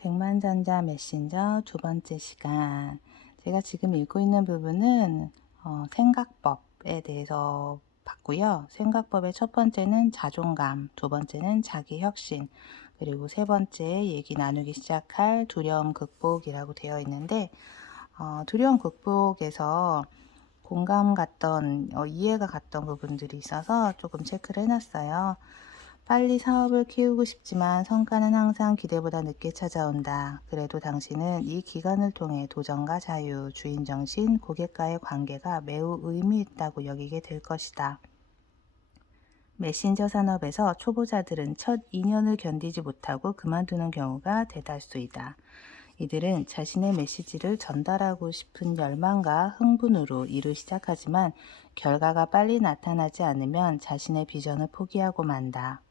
백만장자 메신저 두 번째 시간. 제가 지금 읽고 있는 부분은 생각법에 대해서 봤고요. 생각법의 첫 번째는 자존감, 두 번째는 자기 혁신, 그리고 세 번째 얘기 나누기 시작할 두려움 극복이라고 되어 있는데, 두려움 극복에서 공감 갔던, 이해가 갔던 부분들이 있어서 조금 체크를 해놨어요. 빨리 사업을 키우고 싶지만 성과는 항상 기대보다 늦게 찾아온다. 그래도 당신은 이 기간을 통해 도전과 자유, 주인정신, 고객과의 관계가 매우 의미 있다고 여기게 될 것이다. 메신저 산업에서 초보자들은 첫 2년을 견디지 못하고 그만두는 경우가 대다수이다. 이들은 자신의 메시지를 전달하고 싶은 열망과 흥분으로 일을 시작하지만 결과가 빨리 나타나지 않으면 자신의 비전을 포기하고 만다.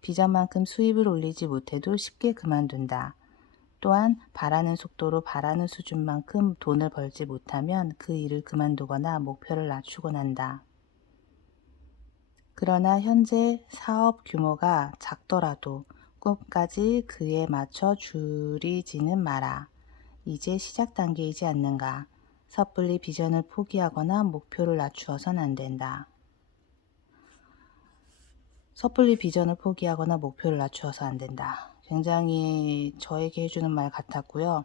비전만큼 수입을 올리지 못해도 쉽게 그만둔다. 또한 바라는 속도로 바라는 수준만큼 돈을 벌지 못하면 그 일을 그만두거나 목표를 낮추곤 한다. 그러나 현재 사업 규모가 작더라도 꿈까지 그에 맞춰 줄이지는 마라. 이제 시작 단계이지 않는가. 섣불리 비전을 포기하거나 목표를 낮추어선 안 된다. 섣불리 비전을 포기하거나 목표를 낮추어서 안 된다. 굉장히 저에게 해주는 말 같았고요.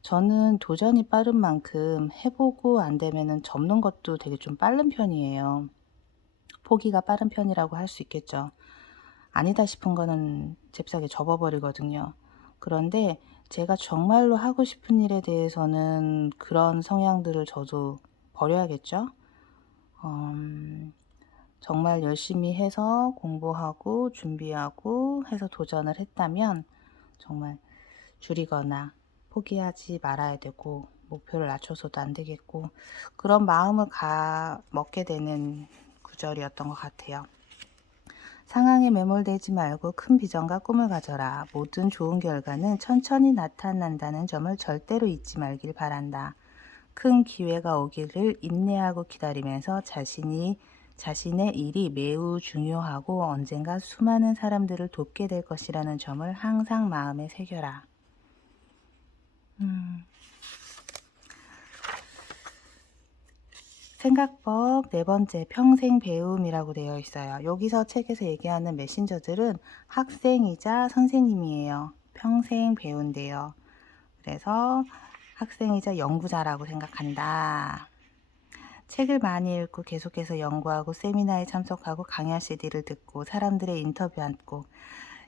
저는 도전이 빠른 만큼 해보고 안 되면은 접는 것도 되게 좀 빠른 편이에요. 포기가 빠른 편이라고 할 수 있겠죠. 아니다 싶은 거는 잽싸게 접어버리거든요. 그런데 제가 정말로 하고 싶은 일에 대해서는 그런 성향들을 저도 버려야겠죠. 정말 열심히 해서 공부하고 준비하고 해서 도전을 했다면 정말 줄이거나 포기하지 말아야 되고 목표를 낮춰서도 안 되겠고, 그런 마음을 먹게 되는 구절이었던 것 같아요. 상황에 매몰되지 말고 큰 비전과 꿈을 가져라. 모든 좋은 결과는 천천히 나타난다는 점을 절대로 잊지 말길 바란다. 큰 기회가 오기를 인내하고 기다리면서 자신의 일이 매우 중요하고 언젠가 수많은 사람들을 돕게 될 것이라는 점을 항상 마음에 새겨라. 생각법 네 번째, 평생 배움이라고 되어 있어요. 여기서 책에서 얘기하는 메신저들은 학생이자 선생님이에요. 평생 배운대요. 그래서 학생이자 연구자라고 생각한다. 책을 많이 읽고 계속해서 연구하고 세미나에 참석하고 강연 CD를 듣고 사람들의 인터뷰하고,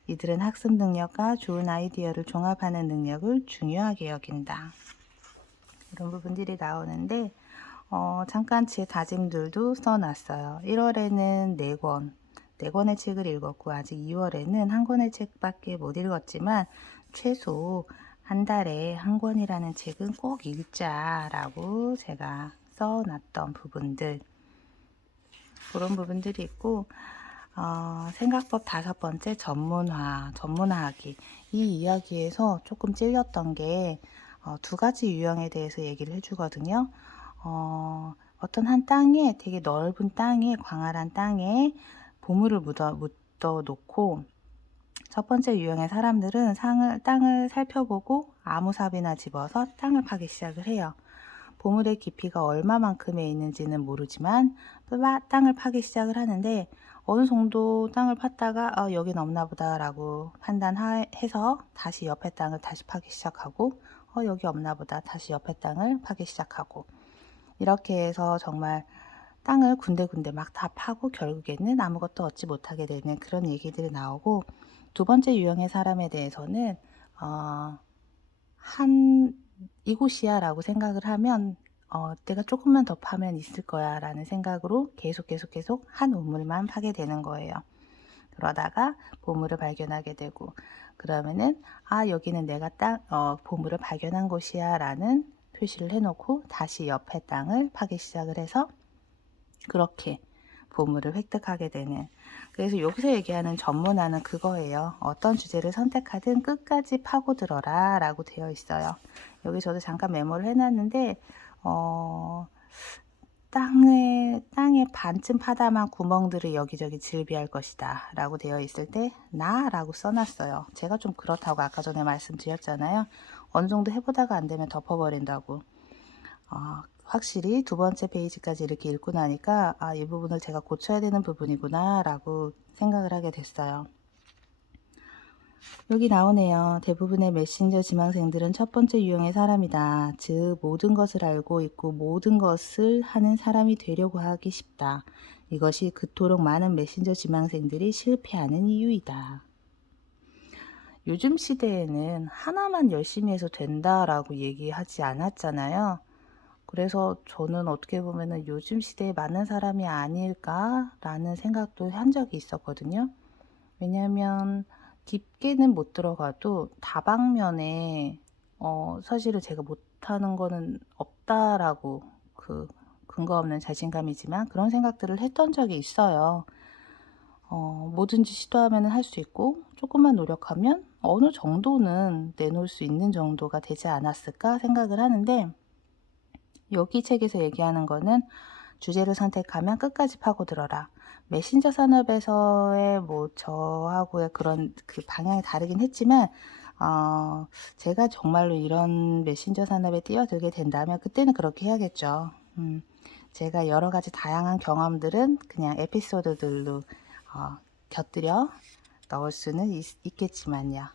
이들은 학습 능력과 좋은 아이디어를 종합하는 능력을 중요하게 여긴다. 이런 부분들이 나오는데 잠깐 제 다짐들도 써놨어요. 1월에는 4권의 책을 읽었고 아직 2월에는 1권의 책밖에 못 읽었지만 최소 한 달에 1권이라는 책은 꼭 읽자라고 제가 써놨던 부분들, 그런 부분들이 있고, 생각법 5번째, 전문화하기. 이 이야기에서 조금 찔렸던 게 2가지 유형에 대해서 얘기를 해주거든요. 어떤 한 땅에, 되게 넓은 땅에, 광활한 땅에 보물을 묻어 놓고, 첫 번째 유형의 사람들은 땅을 살펴보고 아무 삽이나 집어서 땅을 파기 시작을 해요. 보물의 깊이가 얼마만큼에 있는지는 모르지만 땅을 파기 시작을 하는데, 어느 정도 땅을 팠다가 여긴 없나 보다 라고 판단해서 다시 옆에 땅을 다시 파기 시작하고, 여기 없나 보다 다시 옆에 땅을 파기 시작하고, 이렇게 해서 정말 땅을 군데군데 막 다 파고 결국에는 아무것도 얻지 못하게 되는 그런 얘기들이 나오고, 두 번째 유형의 사람에 대해서는 이곳이야 라고 생각을 하면 내가 조금만 더 파면 있을 거야 라는 생각으로 계속 한 우물만 파게 되는 거예요. 그러다가 보물을 발견하게 되고, 그러면은 여기는 내가 보물을 발견한 곳이야 라는 표시를 해놓고 다시 옆에 땅을 파기 시작을 해서 그렇게 보물을 획득하게 되는, 그래서 여기서 얘기하는 전문화는 그거예요. 어떤 주제를 선택하든 끝까지 파고들어라 라고 되어 있어요. 여기 저도 잠깐 메모를 해놨는데 땅에 반쯤 파다만 구멍들을 여기저기 질비할 것이다 라고 되어 있을 때 라고 써놨어요. 제가 좀 그렇다고 아까 전에 말씀드렸잖아요. 어느 정도 해보다가 안 되면 덮어버린다고. 확실히 두 번째 페이지까지 이렇게 읽고 나니까 이 부분을 제가 고쳐야 되는 부분이구나 라고 생각을 하게 됐어요. 여기 나오네요. 대부분의 메신저 지망생들은 첫 번째 유형의 사람이다. 즉 모든 것을 알고 있고 모든 것을 하는 사람이 되려고 하기 쉽다. 이것이 그토록 많은 메신저 지망생들이 실패하는 이유이다. 요즘 시대에는 하나만 열심히 해서 된다라고 얘기하지 않았잖아요. 그래서 저는 어떻게 보면은 요즘 시대에 맞는 사람이 아닐까라는 생각도 한 적이 있었거든요. 왜냐하면 깊게는 못 들어가도 다방면에 사실은 제가 못하는 거는 없다라고 그 근거 없는 자신감이지만 그런 생각들을 했던 적이 있어요. 뭐든지 시도하면 할 수 있고 조금만 노력하면 어느 정도는 내놓을 수 있는 정도가 되지 않았을까 생각을 하는데 여기 책에서 얘기하는 거는 주제를 선택하면 끝까지 파고들어라. 메신저 산업에서의 뭐 저하고의 그런 그 방향이 다르긴 했지만 제가 정말로 이런 메신저 산업에 뛰어들게 된다면 그때는 그렇게 해야겠죠. 제가 여러 가지 다양한 경험들은 그냥 에피소드들로 곁들여 넣을 수는 있겠지만요.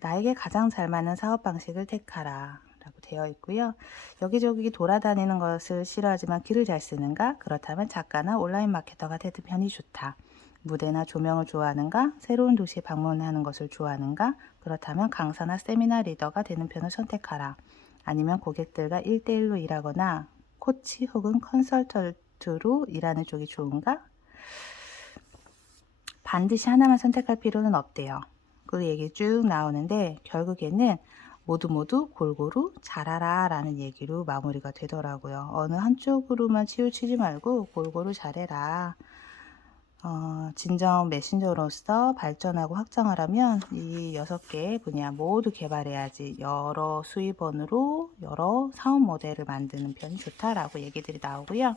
나에게 가장 잘 맞는 사업 방식을 택하라 라고 되어 있고요. 여기저기 돌아다니는 것을 싫어하지만 길을 잘 쓰는가? 그렇다면 작가나 온라인 마케터가 되는 편이 좋다. 무대나 조명을 좋아하는가? 새로운 도시에 방문하는 것을 좋아하는가? 그렇다면 강사나 세미나 리더가 되는 편을 선택하라. 아니면 고객들과 1대1로 일하거나 코치 혹은 컨설턴트로 일하는 쪽이 좋은가? 반드시 하나만 선택할 필요는 없대요. 그 얘기 쭉 나오는데 결국에는 모두 골고루 잘하라 라는 얘기로 마무리가 되더라고요. 어느 한쪽으로만 치우치지 말고 골고루 잘해라. 진정 메신저로서 발전하고 확장하려면 이 6개의 분야 모두 개발해야지 여러 수입원으로 여러 사업 모델을 만드는 편이 좋다라고 얘기들이 나오고요.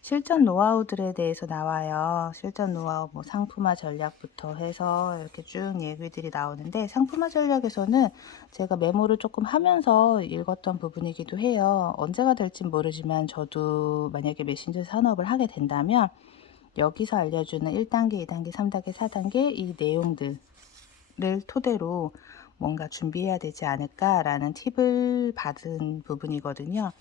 실전 노하우들에 대해서 나와요. 실전 노하우, 뭐 상품화 전략부터 해서 이렇게 쭉 얘기들이 나오는데 상품화 전략에서는 제가 메모를 조금 하면서 읽었던 부분이기도 해요. 언제가 될진 모르지만 저도 만약에 메신저 산업을 하게 된다면 여기서 알려주는 1단계, 2단계, 3단계, 4단계 이 내용들을 토대로 뭔가 준비해야 되지 않을까라는 팁을 받은 부분이거든요.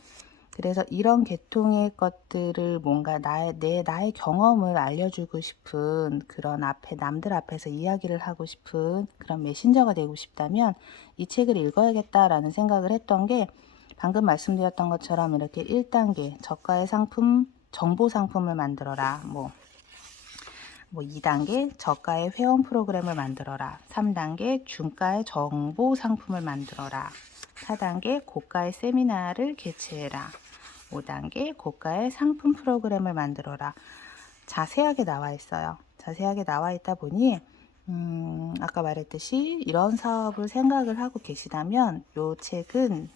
그래서 이런 계통의 것들을 뭔가 나의 경험을 알려주고 싶은 그런 남들 앞에서 이야기를 하고 싶은 그런 메신저가 되고 싶다면 이 책을 읽어야겠다라는 생각을 했던 게 방금 말씀드렸던 것처럼 이렇게 1단계 저가의 상품, 정보 상품을 만들어라. 뭐 2단계 저가의 회원 프로그램을 만들어라. 3단계 중가의 정보 상품을 만들어라. 4단계 고가의 세미나를 개최해라. 5단계 고가의 상품 프로그램을 만들어라. 자세하게 나와 있어요. 자세하게 나와 있다 보니 아까 말했듯이 이런 사업을 생각을 하고 계시다면 이 책은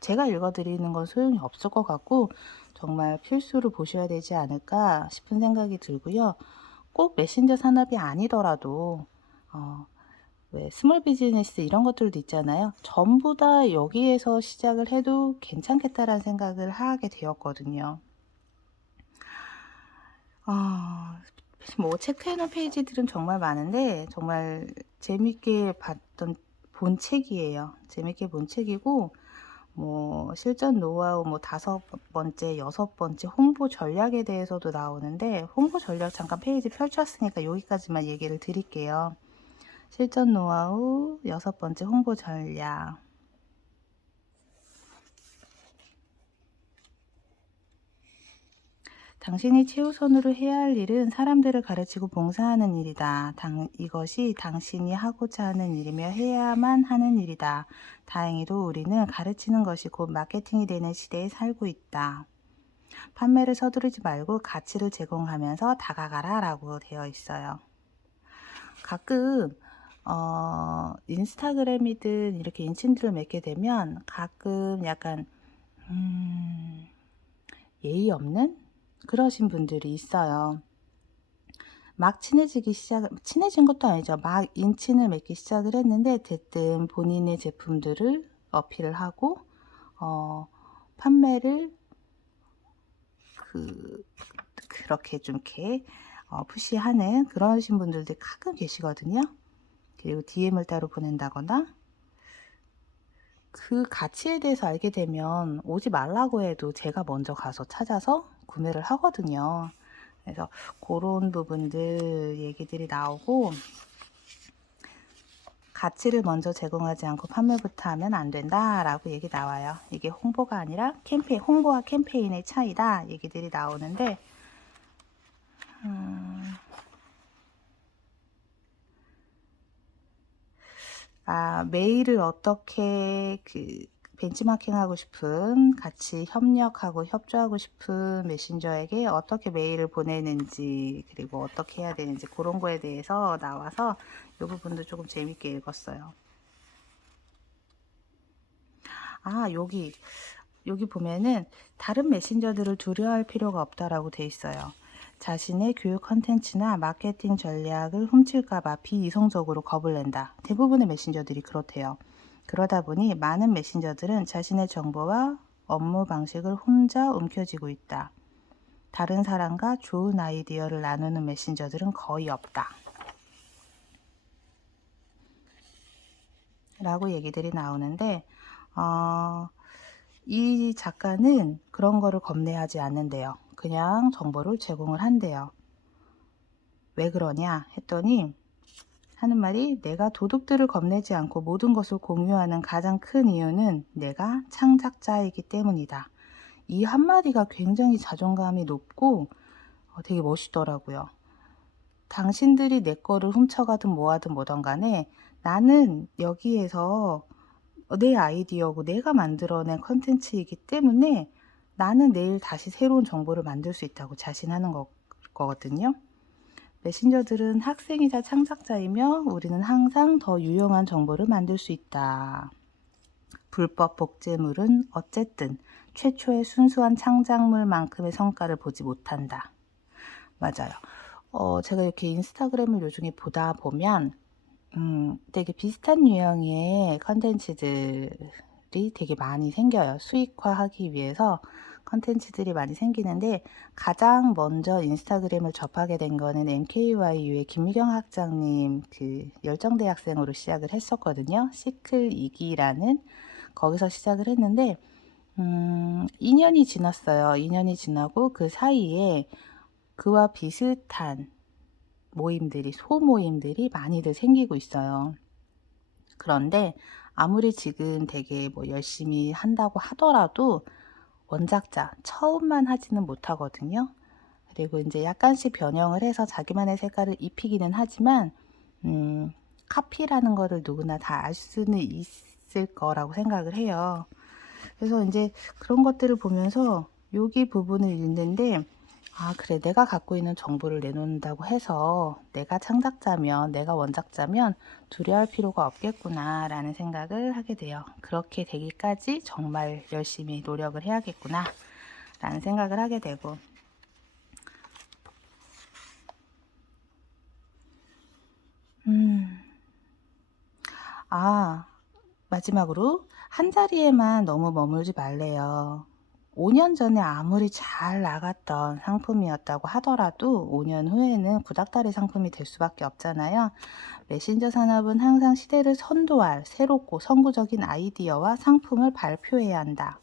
제가 읽어드리는 건 소용이 없을 것 같고 정말 필수로 보셔야 되지 않을까 싶은 생각이 들고요. 꼭 메신저 산업이 아니더라도 왜 스몰 비즈니스 이런 것들도 있잖아요. 전부 다 여기에서 시작을 해도 괜찮겠다라는 생각을 하게 되었거든요. 뭐 체크해놓은 페이지들은 정말 많은데 정말 재밌게 봤던 본 책이에요. 재밌게 본 책이고 뭐 실전 노하우 뭐 5번째, 6번째 홍보 전략에 대해서도 나오는데 홍보 전략 잠깐 페이지 펼쳤으니까 여기까지만 얘기를 드릴게요. 실전 노하우 6번째 홍보 전략. 당신이 최우선으로 해야 할 일은 사람들을 가르치고 봉사하는 일이다. 이것이 당신이 하고자 하는 일이며 해야만 하는 일이다. 다행히도 우리는 가르치는 것이 곧 마케팅이 되는 시대에 살고 있다. 판매를 서두르지 말고 가치를 제공하면서 다가가라 라고 되어 있어요. 가끔 인스타그램이든 이렇게 인친들을 맺게 되면 가끔 약간 예의 없는 그러신 분들이 있어요. 막 친해진 것도 아니죠. 막 인친을 맺기 시작을 했는데 대뜸 본인의 제품들을 어필을 하고 판매를 그렇게 좀 이렇게 푸시하는 그러신 분들도 가끔 계시거든요. 그리고 DM을 따로 보낸다거나 그 가치에 대해서 알게 되면 오지 말라고 해도 제가 먼저 가서 찾아서 구매를 하거든요. 그래서 그런 부분들 얘기들이 나오고, 가치를 먼저 제공하지 않고 판매부터 하면 안 된다라고 얘기 나와요. 이게 홍보가 아니라 캠페인, 홍보와 캠페인의 차이다 얘기들이 나오는데, 메일을 어떻게 벤치마킹하고 싶은, 같이 협력하고 협조하고 싶은 메신저에게 어떻게 메일을 보내는지, 그리고 어떻게 해야 되는지 그런 거에 대해서 나와서 이 부분도 조금 재밌게 읽었어요. 여기 보면은 다른 메신저들을 두려워할 필요가 없다라고 돼 있어요. 자신의 교육 컨텐츠나 마케팅 전략을 훔칠까봐 비이성적으로 겁을 낸다. 대부분의 메신저들이 그렇대요. 그러다 보니 많은 메신저들은 자신의 정보와 업무 방식을 혼자 움켜쥐고 있다. 다른 사람과 좋은 아이디어를 나누는 메신저들은 거의 없다. 라고 얘기들이 나오는데, 이 작가는 그런 거를 겁내하지 않는데요. 그냥 정보를 제공을 한대요. 왜 그러냐 했더니 하는 말이, 내가 도둑들을 겁내지 않고 모든 것을 공유하는 가장 큰 이유는 내가 창작자이기 때문이다. 이 한마디가 굉장히 자존감이 높고 되게 멋있더라고요. 당신들이 내 거를 훔쳐가든 뭐하든 뭐든 간에 나는 여기에서 내 아이디어고 내가 만들어낸 컨텐츠이기 때문에 나는 내일 다시 새로운 정보를 만들 수 있다고 자신하는 거거든요. 메신저들은 학생이자 창작자이며 우리는 항상 더 유용한 정보를 만들 수 있다. 불법 복제물은 어쨌든 최초의 순수한 창작물만큼의 성과를 보지 못한다. 맞아요. 제가 이렇게 인스타그램을 요즘에 보다 보면 되게 비슷한 유형의 컨텐츠들이 되게 많이 생겨요. 수익화하기 위해서 컨텐츠들이 많이 생기는데, 가장 먼저 인스타그램을 접하게 된 거는 MKYU의 김미경 학장님 열정대학생으로 시작을 했었거든요. 시클 2기라는 거기서 시작을 했는데 2년이 지났어요. 2년이 지나고 그 사이에 그와 비슷한 모임들이, 소모임들이 많이들 생기고 있어요. 그런데 아무리 지금 되게 열심히 한다고 하더라도 원작자 처음만 하지는 못하거든요. 그리고 이제 약간씩 변형을 해서 자기만의 색깔을 입히기는 하지만 카피라는 거를 누구나 다 알 수는 있을 거라고 생각을 해요. 그래서 이제 그런 것들을 보면서 여기 부분을 읽는데, 그래, 내가 갖고 있는 정보를 내놓는다고 해서 내가 창작자면, 내가 원작자면 두려워할 필요가 없겠구나 라는 생각을 하게 돼요. 그렇게 되기까지 정말 열심히 노력을 해야겠구나 라는 생각을 하게 되고, 마지막으로 한 자리에만 너무 머물지 말래요. 5년 전에 아무리 잘 나갔던 상품이었다고 하더라도 5년 후에는 구닥다리 상품이 될 수밖에 없잖아요. 메신저 산업은 항상 시대를 선도할 새롭고 선구적인 아이디어와 상품을 발표해야 한다.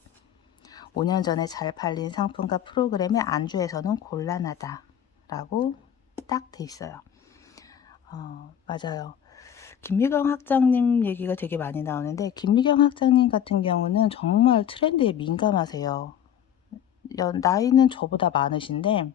5년 전에 잘 팔린 상품과 프로그램의 안주에서는 곤란하다. 라고 딱 돼 있어요. 맞아요. 김미경 학장님 얘기가 되게 많이 나오는데, 김미경 학장님 같은 경우는 정말 트렌드에 민감하세요. 나이는 저보다 많으신데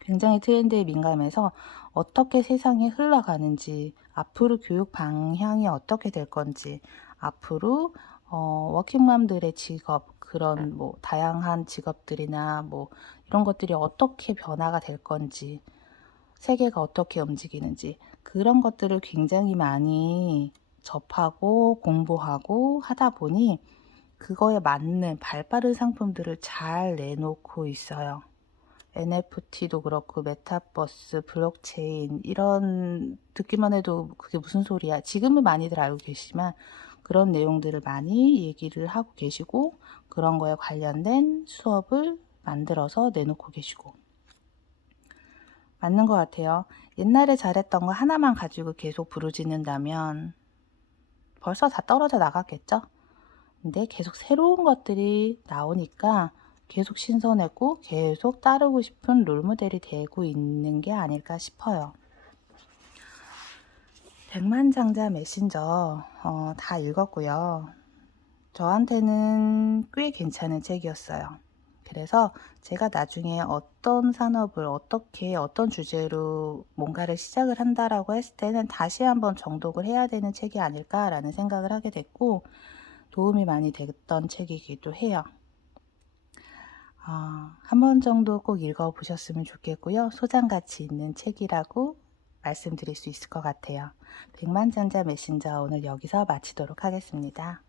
굉장히 트렌드에 민감해서 어떻게 세상이 흘러가는지, 앞으로 교육 방향이 어떻게 될 건지, 앞으로 워킹맘들의 직업, 그런 다양한 직업들이나 이런 것들이 어떻게 변화가 될 건지, 세계가 어떻게 움직이는지, 그런 것들을 굉장히 많이 접하고 공부하고 하다 보니 그거에 맞는 발빠른 상품들을 잘 내놓고 있어요. NFT도 그렇고 메타버스, 블록체인 이런 듣기만 해도 그게 무슨 소리야. 지금은 많이들 알고 계시지만 그런 내용들을 많이 얘기를 하고 계시고 그런 거에 관련된 수업을 만들어서 내놓고 계시고 맞는 것 같아요. 옛날에 잘했던 거 하나만 가지고 계속 부르짖는다면 벌써 다 떨어져 나갔겠죠? 근데 계속 새로운 것들이 나오니까 계속 신선했고 계속 따르고 싶은 롤모델이 되고 있는 게 아닐까 싶어요. 백만장자 메신저 다 읽었고요. 저한테는 꽤 괜찮은 책이었어요. 그래서 제가 나중에 어떤 산업을 어떻게 어떤 주제로 뭔가를 시작을 한다라고 했을 때는 다시 한번 정독을 해야 되는 책이 아닐까라는 생각을 하게 됐고 도움이 많이 됐던 책이기도 해요. 한 번 정도 꼭 읽어보셨으면 좋겠고요. 소장가치 있는 책이라고 말씀드릴 수 있을 것 같아요. 백만장자 메신저 오늘 여기서 마치도록 하겠습니다.